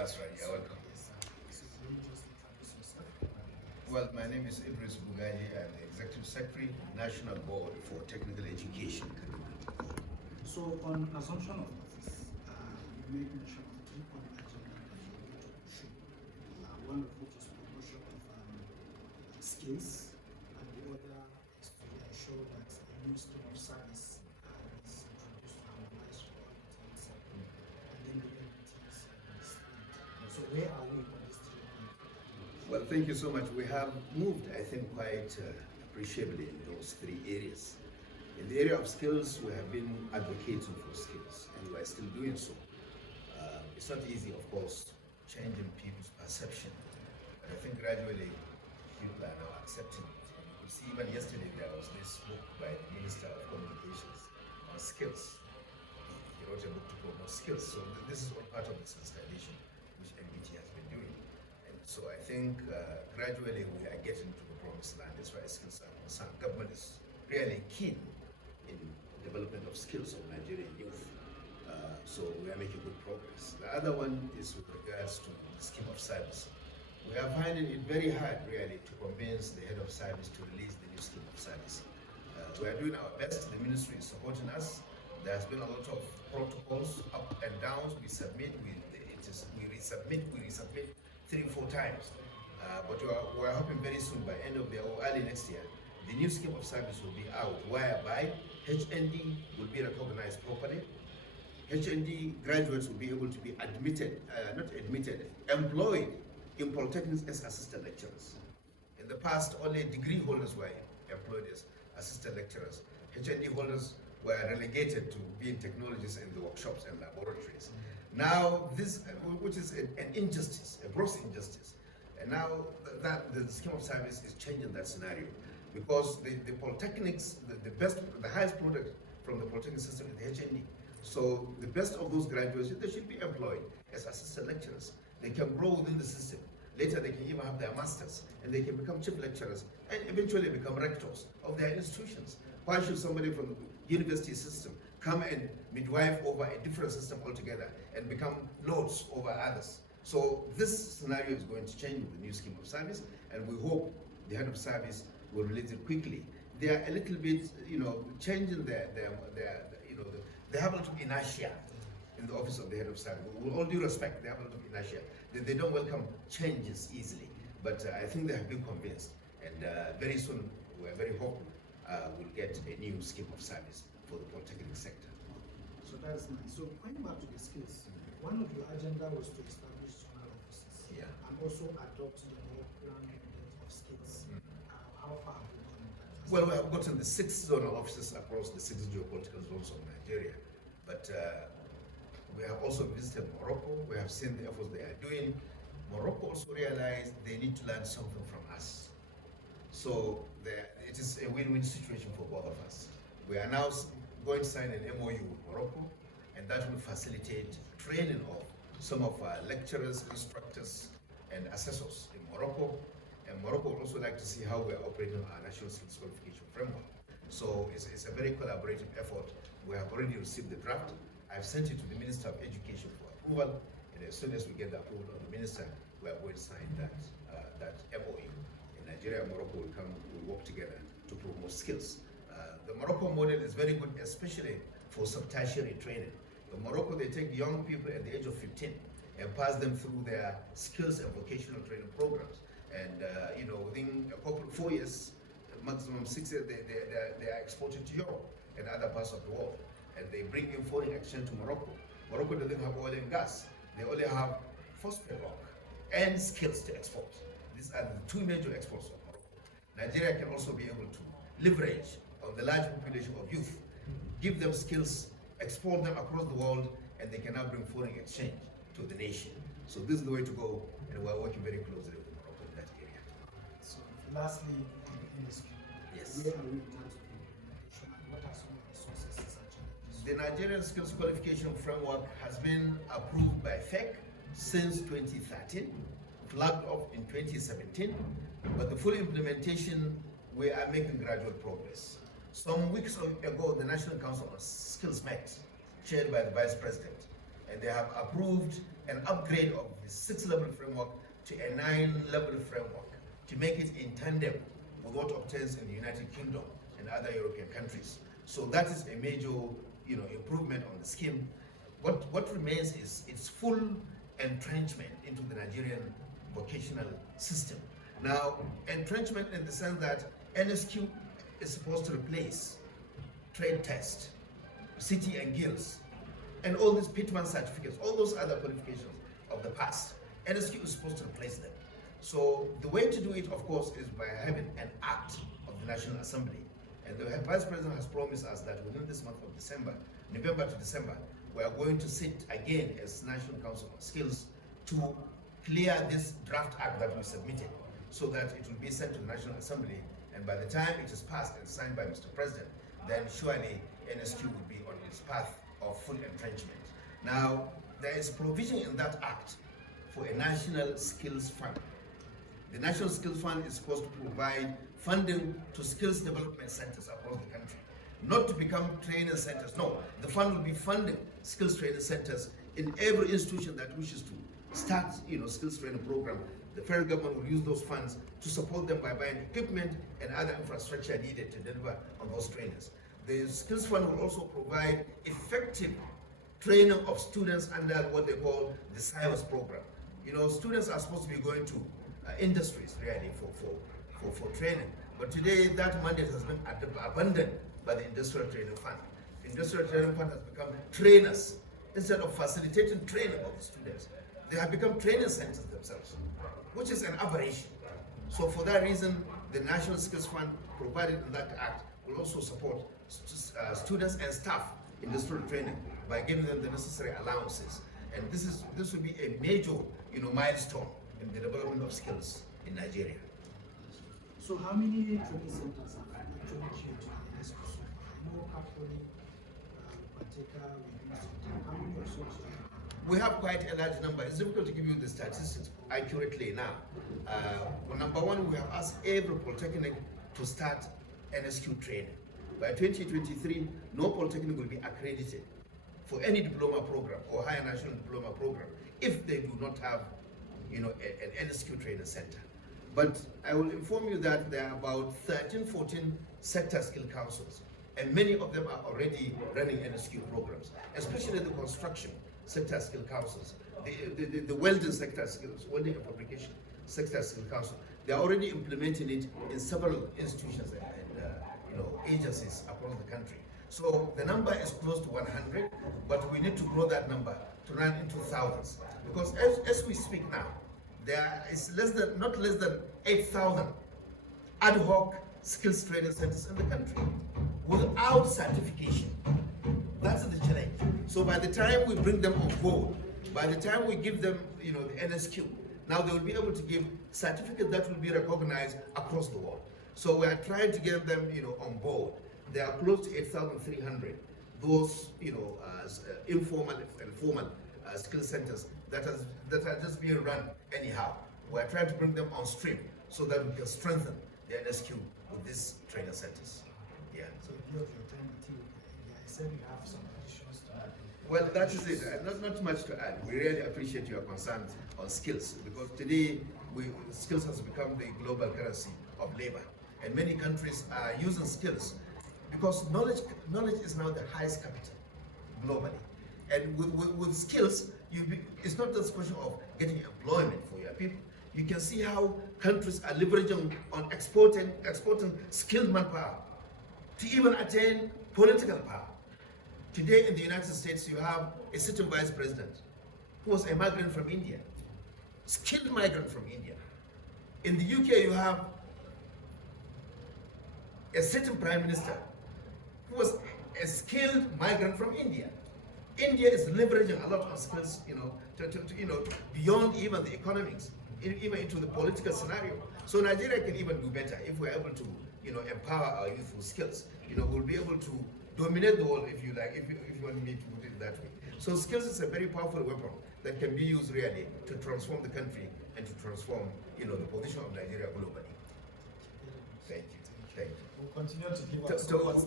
That's right, you're welcome. Yes, so can you just introduce yourself? Well, my name is Idris Bugaje. I'm the Executive Secretary, National Board for Technical Education. So, on assumption of office, you made mention of 3 point agenda that you want to pursue. One of which is promotion of skills, and the other is to ensure that a new scheme of service is introduced to harmonize with all the things, and then the entities understand. So, where are we on this 3 point? Well, thank you so much. We have moved, I think, quite appreciably in those 3 areas. In the area of skills, we have been advocating for skills, and we are still doing so. It's not easy, of course, changing people's perception, but I think gradually people are now accepting it. And you could see even yesterday there was this book by the Minister of Communications on skills. He wrote a book to promote skills. So this is all part of the sensitization which MBT has been doing. And so I think gradually we are getting to the promised land as far as skills are concerned. Government is really keen in development of skills of Nigerian youth. So we are making good progress. The other one is with regards to the scheme of service. We are finding it very hard really to convince the head of service to release the new scheme of service. We are doing our best. The ministry is supporting us. There has been a lot of protocols, up and downs. We submit, we resubmit 3-4 times. But we are hoping very soon, by end of the or early next year, the new scheme of service will be out, whereby HND will be recognized properly. HND graduates will be able to be employed in polytechnics as assistant lecturers. In the past, only degree holders were employed as assistant lecturers. HND holders were relegated to being technologists in the workshops and laboratories. Now, this, which is an injustice, a gross injustice, and now that the scheme of service is changing that scenario, because the polytechnics, the highest product from the polytechnic system is the HND. So the best of those graduates, they should be employed as assistant lecturers. They can grow within the system. Later, they can even have their masters, and they can become chief lecturers, and eventually become rectors of their institutions. Why should somebody from the university system come and midwife over a different system altogether and become lords over others? So this scenario is going to change with the new scheme of service, and we hope the head of service will release it quickly. They are a little bit, changing they have a lot of inertia in the office of the head of service. With all due respect, they have a lot of inertia. They don't welcome changes easily, but I think they have been convinced, and very soon we're very hopeful we'll get a new scheme of service for the polytechnic sector. So that's nice. So going back to the skills, one of your agenda was to establish zonal offices, and also adopt the plan of skills. How far have you gone in that? Well, we have gotten the 6 zonal offices across the 6 geopolitical zones of Nigeria, but we have also visited Morocco. We have seen the efforts they are doing. Morocco also realized they need to learn something from us. So it is a win-win situation for both of us. We are now going to sign an MOU with Morocco, and that will facilitate training of some of our lecturers, instructors, and assessors in Morocco. And Morocco would also like to see how we are operating our national skills qualification framework. So it's a very collaborative effort. We have already received the draft. I've sent it to the Minister of Education for approval, and as soon as we get the approval of the Minister, we are going to sign that MOU. In Nigeria and Morocco will work together to promote skills. The Morocco model is very good, especially for sub-tertiary training. In Morocco, they take young people at the age of 15 and pass them through their skills and vocational training programs. And within 4 years, maximum 6 years, they are exported to Europe and other parts of the world. And they bring in foreign exchange to Morocco. Morocco doesn't have oil and gas. They only have phosphate rock and skills to export. These are the 2 major exports of Morocco. Nigeria can also be able to leverage on the large population of youth, give them skills, export them across the world, and they can now bring foreign exchange to the nation. So this is the way to go, and we're working very closely with Morocco in that area. So lastly, on the industry, yes, where are we in terms of implementation, and what are some of the sources and challenges? The Nigerian Skills Qualification Framework has been approved by FEC since 2013, flagged off in 2017, but the full implementation, we are making gradual progress. Some weeks ago, the National Council on Skills met, chaired by the Vice President, and they have approved an upgrade of the 6-level framework to a 9-level framework to make it in tandem with what obtains in the United Kingdom and other European countries. So that is a major, improvement on the scheme. What remains is its full entrenchment into the Nigerian vocational system. Now, entrenchment in the sense that NSQ is supposed to replace trade test, city and guilds, and all these Pitman certificates, all those other qualifications of the past. NSQ is supposed to replace them. So the way to do it, of course, is by having an act of the National Assembly. And the Vice President has promised us that within this month of December, November to December, we are going to sit again as National Council on Skills to clear this draft act that we submitted so that it will be sent to the National Assembly. And by the time it is passed and signed by Mr. President, then surely NSQ will be on its path of full entrenchment. Now, there is provision in that act for a National Skills Fund. The National Skills Fund is supposed to provide funding to skills development centers across the country, not to become training centers. No, the fund will be funding skills training centers in every institution that wishes to start, skills training program. The federal government will use those funds to support them by buying equipment and other infrastructure needed to deliver on those trainers. The Skills Fund will also provide effective training of students under what they call the SIOS program. Students are supposed to be going to industries really for training. But today that mandate has been abandoned by the Industrial Training Fund. The Industrial Training Fund has become trainers. Instead of facilitating training of the students, they have become training centers themselves, which is an aberration. So for that reason, the National Skills Fund provided in that act will also support students and staff in industrial training by giving them the necessary allowances. And this will be a major, milestone in the development of skills in Nigeria. So how many training centers have actually came to the NSQ so far? I know Catholic, Pateka, how many of such? We have quite a large number. It's difficult to give you the statistics accurately now. Number one, we have asked every polytechnic to start NSQ training. By 2023, no polytechnic will be accredited for any diploma program or higher national diploma program if they do not have, an NSQ training center. But I will inform you that there are about 13, 14 sector skill councils, and many of them are already running NSQ programs, especially the construction sector skill councils, the welding sector skills, welding and fabrication sector skill council. They are already implementing it in several institutions and agencies across the country. So the number is close to 100, but we need to grow that number to run into thousands. Because as we speak now, there is not less than 8,000 ad hoc skills training centers in the country without certification. That's the challenge. So by the time we bring them on board, by the time we give them, the NSQ, now they will be able to give certificates that will be recognized across the world. So we are trying to get them, on board. There are close to 8,300. Those, informal and formal skill centers that are just being run anyhow. We are trying to bring them on stream so that we can strengthen the NSQ with these training centers. Yeah. So you have your time until I said you have some additions to add. Well, that is it. Not much to add. We really appreciate your concern on skills because today skills has become the global currency of labor, and many countries are using skills because knowledge is now the highest capital globally. And with skills, it's not just a question of getting employment for your people. You can see how countries are leveraging on exporting skilled manpower to even attain political power. Today in the United States, you have a sitting vice president who was a migrant from India, skilled migrant from India. In the UK, you have a sitting prime minister who was a skilled migrant from India. India is leveraging a lot of skills, beyond even the economics, even into the political scenario. So Nigeria can even do better if we're able to, empower our youth with skills. We'll be able to dominate the world, if you like, if you want me to put it that way. So skills is a very powerful weapon that can be used really to transform the country and to transform, the position of Nigeria globally. Thank you. We'll continue to give us